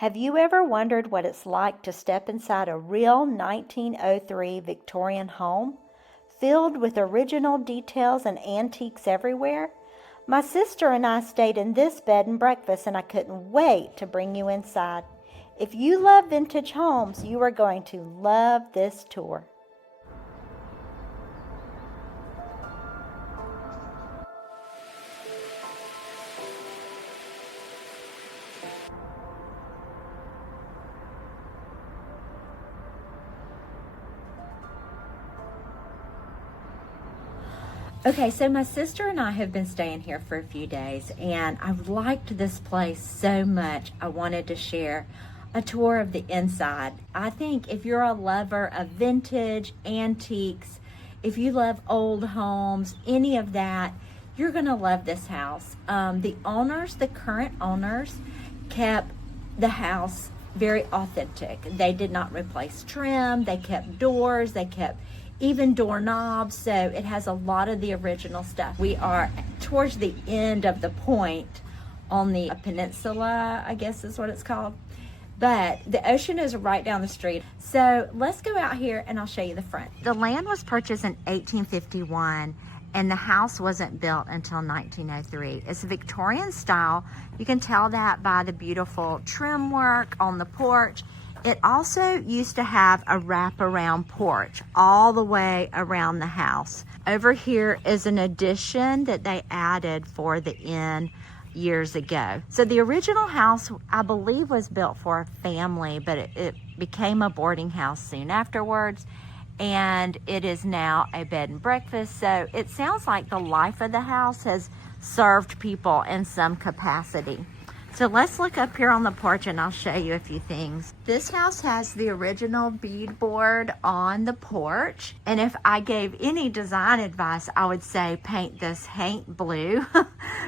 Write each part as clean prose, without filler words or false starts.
Have you ever wondered what it's like to step inside a real 1903 Victorian home, filled with original details and antiques everywhere? My sister and I stayed in this bed and breakfast, and I couldn't wait to bring you inside. If you love vintage homes, you are going to love this tour. Okay, so my sister and I have been staying here for a few days, and I've liked this place so much I wanted to share a tour of the inside. I think if you're a lover of vintage, antiques, if you love old homes, any of that, you're gonna love this house. The current owners, kept the house very authentic. They did not replace trim, they kept doors, they kept even doorknobs, so it has a lot of the original stuff. We are towards the end of the point on the peninsula, I guess is what it's called. But the ocean is right down the street. So let's go out here and I'll show you the front. The land was purchased in 1851 and the house wasn't built until 1903. It's Victorian style. You can tell that by the beautiful trim work on the porch. It also used to have a wraparound porch all the way around the house. Over here is an addition that they added for the inn years ago. So the original house, I believe, was built for a family, but it became a boarding house soon afterwards, and it is now a bed and breakfast. So it sounds like the life of the house has served people in some capacity. So let's look up here on the porch and I'll show you a few things. This house has the original beadboard on the porch. And if I gave any design advice, I would say paint this haint blue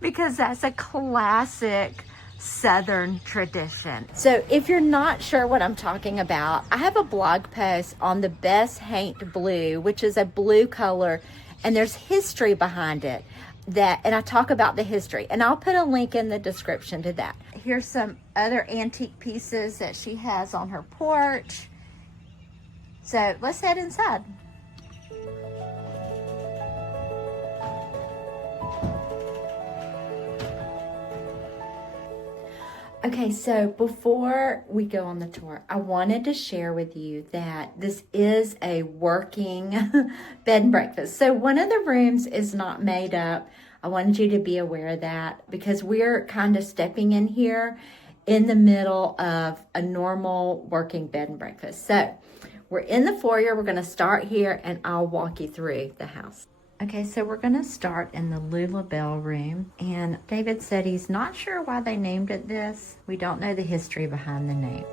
because that's a classic Southern tradition. So if you're not sure what I'm talking about, I have a blog post on the best haint blue, which is a blue color, and there's history behind it. And I talk about the history, and I'll put a link in the description to that. Here's some other antique pieces that she has on her porch. So let's head inside. Okay, so before we go on the tour, I wanted to share with you that this is a working bed and breakfast. So one of the rooms is not made up. I wanted you to be aware of that because we're kind of stepping in here in the middle of a normal working bed and breakfast. So we're in the foyer. We're going to start here and I'll walk you through the house. Okay, so we're going to start in the Lullabelle room, and David said he's not sure why they named it this. We don't know the history behind the name.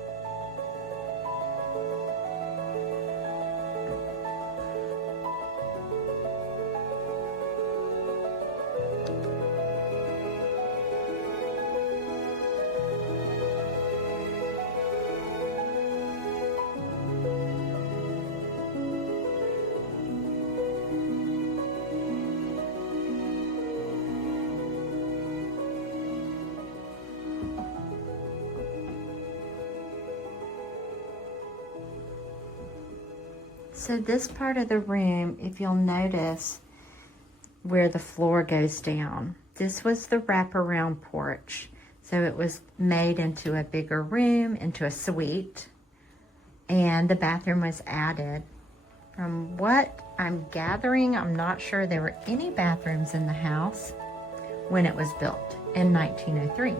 So this part of the room, if you'll notice where the floor goes down, this was the wraparound porch. So it was made into a bigger room, into a suite, and the bathroom was added. From what I'm gathering, I'm not sure there were any bathrooms in the house when it was built in 1903.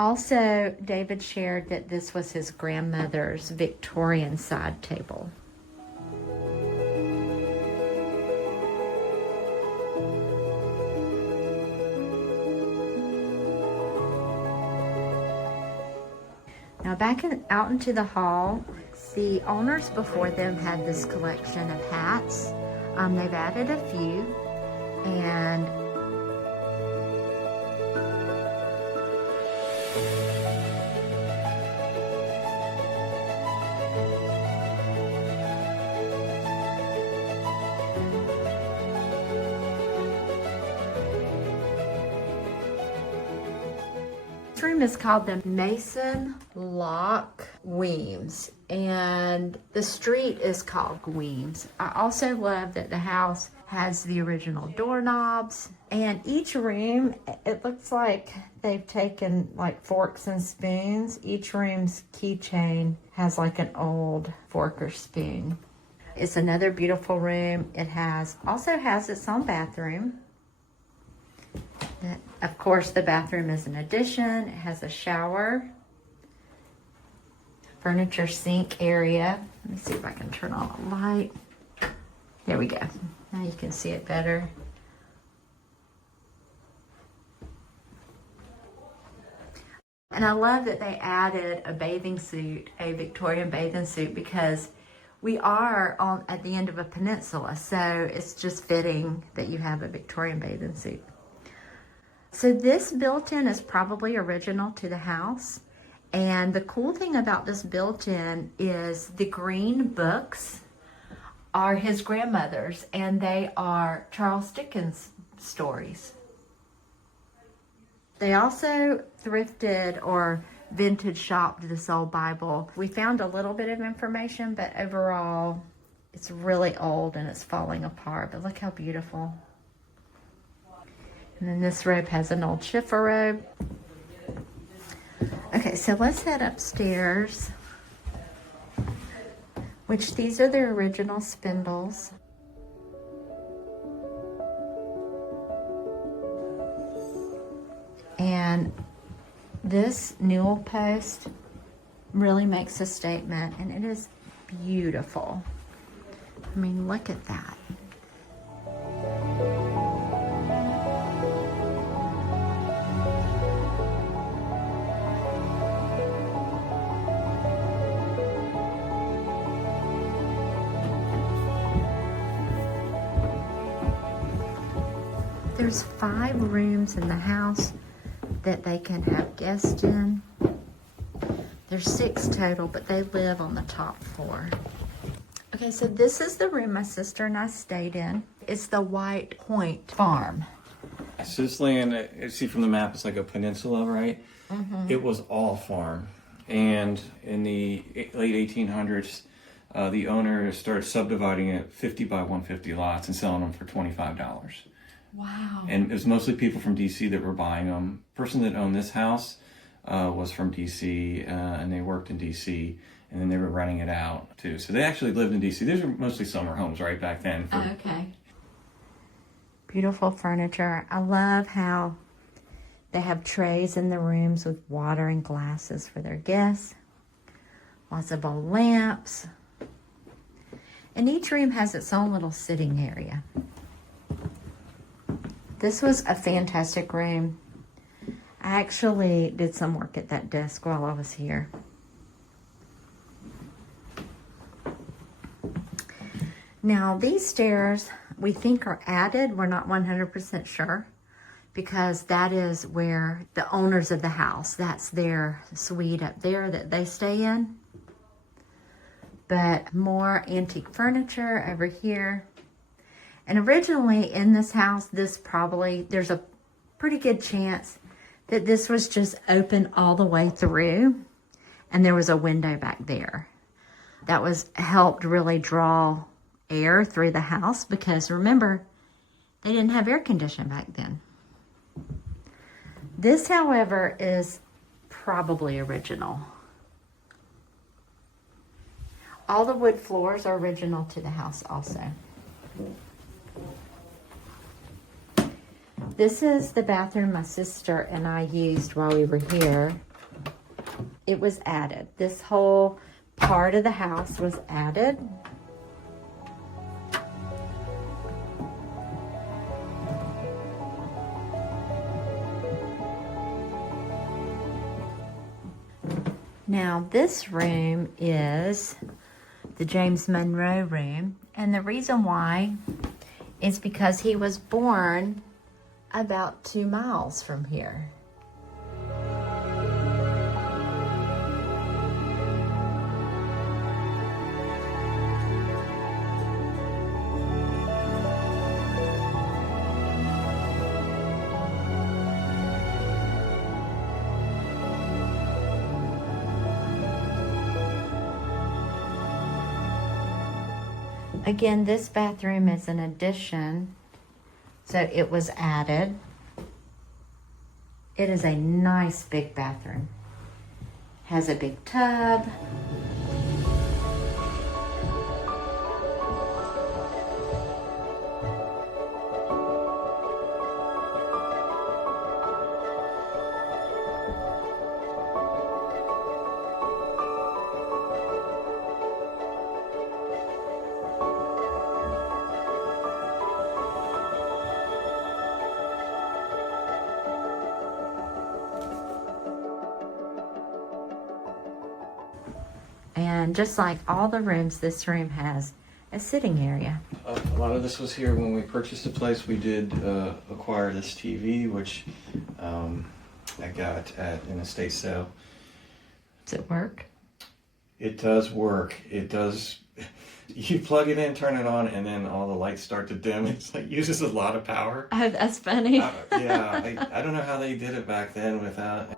Also, David shared that this was his grandmother's Victorian side table. Now out into the hall, the owners before them had this collection of hats. They've added a few, and This room is called the Mason Locke Weems, and the street is called Weems. I also love that the house has the original doorknobs, and each room, it looks like they've taken like forks and spoons. Each room's keychain has like an old fork or spoon. It's another beautiful room. It also has its own bathroom. Of course, the bathroom is an addition. It has a shower, furniture sink area. Let me see if I can turn on the light. There we go. Now you can see it better. And I love that they added a bathing suit, a Victorian bathing suit, because we are at the end of a peninsula, so it's just fitting that you have a Victorian bathing suit. So this built-in is probably original to the house. And the cool thing about this built-in is the green books are his grandmother's, and they are Charles Dickens stories. They also thrifted or vintage shopped this old Bible. We found a little bit of information, but overall it's really old and it's falling apart. But look how beautiful. And then this robe has an old chiffon robe. Okay, so let's head upstairs, which these are the original spindles. And this newel post really makes a statement, and it is beautiful. I mean, look at that. There's 5 rooms in the house that they can have guests in. There's 6 total, but they live on the top floor. Okay, so this is the room my sister and I stayed in. It's the White Point Farm. So this land, you see from the map, it's like a peninsula, right? Mm-hmm. It was all farm. And in the late 1800s, the owner started subdividing it 50 by 150 lots and selling them for $25. Wow. And it was mostly people from DC that were buying them. The person that owned this house was from DC, and they worked in DC, and then they were renting it out too. So they actually lived in DC. These were mostly summer homes, right, back then. Okay. Beautiful furniture. I love how they have trays in the rooms with water and glasses for their guests. Lots of old lamps. And each room has its own little sitting area. This was a fantastic room. I actually did some work at that desk while I was here. Now, these stairs we think are added. We're not 100% sure, because that is where the owners of the house, that's their suite up there that they stay in. But more antique furniture over here. And originally in this house, there's a pretty good chance that this was just open all the way through, and there was a window back there. That helped really draw air through the house, because remember, they didn't have air conditioning back then. This, however, is probably original. All the wood floors are original to the house also. This is the bathroom my sister and I used while we were here. It was added. This whole part of the house was added. Now, this room is the James Monroe room, and the reason why is because he was born about 2 miles from here. Again, this bathroom is an addition, so it was added. It is a nice big bathroom. Has a big tub. And just like all the rooms, this room has a sitting area. A lot of this was here when we purchased the place. We did acquire this TV, which I got at an estate sale. Does it work? It does work. It does. You plug it in, turn it on, and then all the lights start to dim. It's like uses a lot of power. Oh, that's funny. Yeah, I don't know how they did it back then without.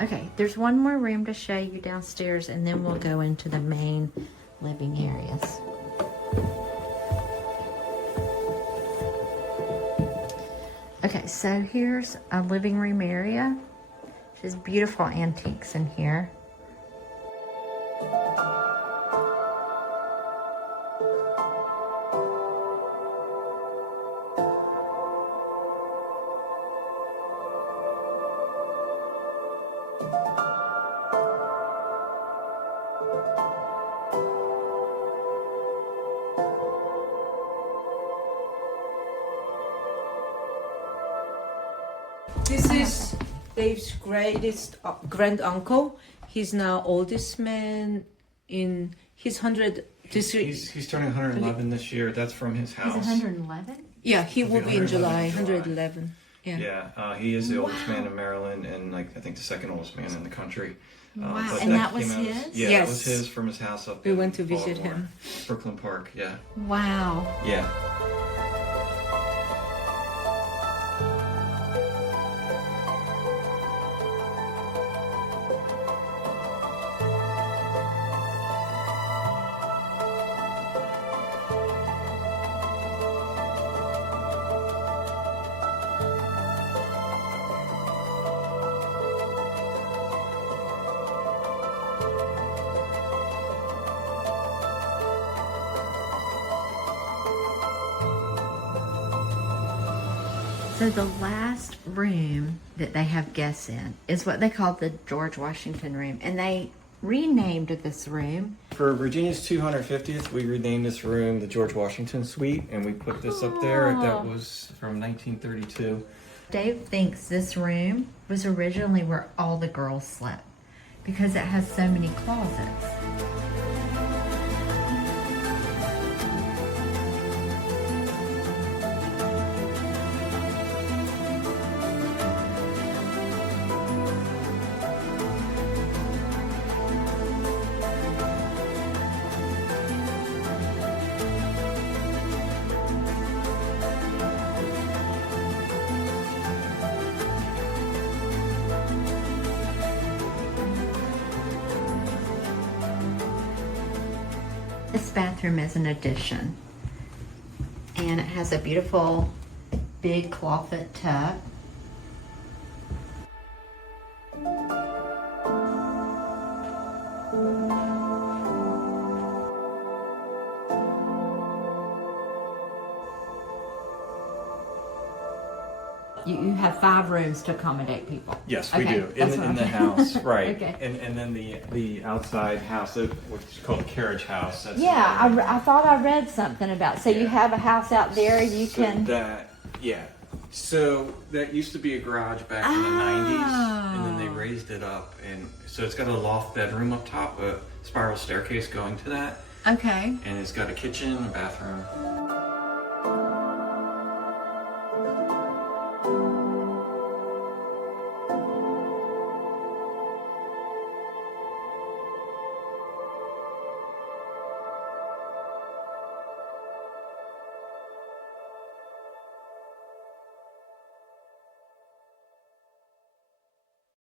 Okay, there's one more room to show you downstairs, and then we'll go into the main living areas. Okay, so here's a living room area. There's beautiful antiques in here. This is Dave's greatest grand uncle. He's now oldest man in his 100. He's turning 111 this year. That's from his house. He's 111? Yeah, he will be in 111 July. in July. 111. Yeah. Yeah, he is the oldest man in Maryland, and like I think the second oldest man in the country. Wow, but and that was came out- his? Yeah, Yes. it was his from his house up. We in went to visit Baltimore. him. Brooklyn Park. Yeah. Wow. Yeah. So the last room that they have guests in is what they call the George Washington room, and they renamed this room. For Virginia's 250th, we renamed this room the George Washington Suite, and we put this up there. That was from 1932. Dave thinks this room was originally where all the girls slept because it has so many closets. This bathroom is an addition, and it has a beautiful big clawfoot tub. You have 5 rooms to accommodate people. Yes, we Okay, do that's in what the I'm- house, right? Okay. And then the outside house, which is called the Carriage House. That's Yeah, I thought I read something about. So you Yeah. have a house out there, you So can. So that used to be a garage back in the 90s, and then they raised it up, and so it's got a loft bedroom up top, but spiral staircase going to that. Okay. And it's got a kitchen, a bathroom.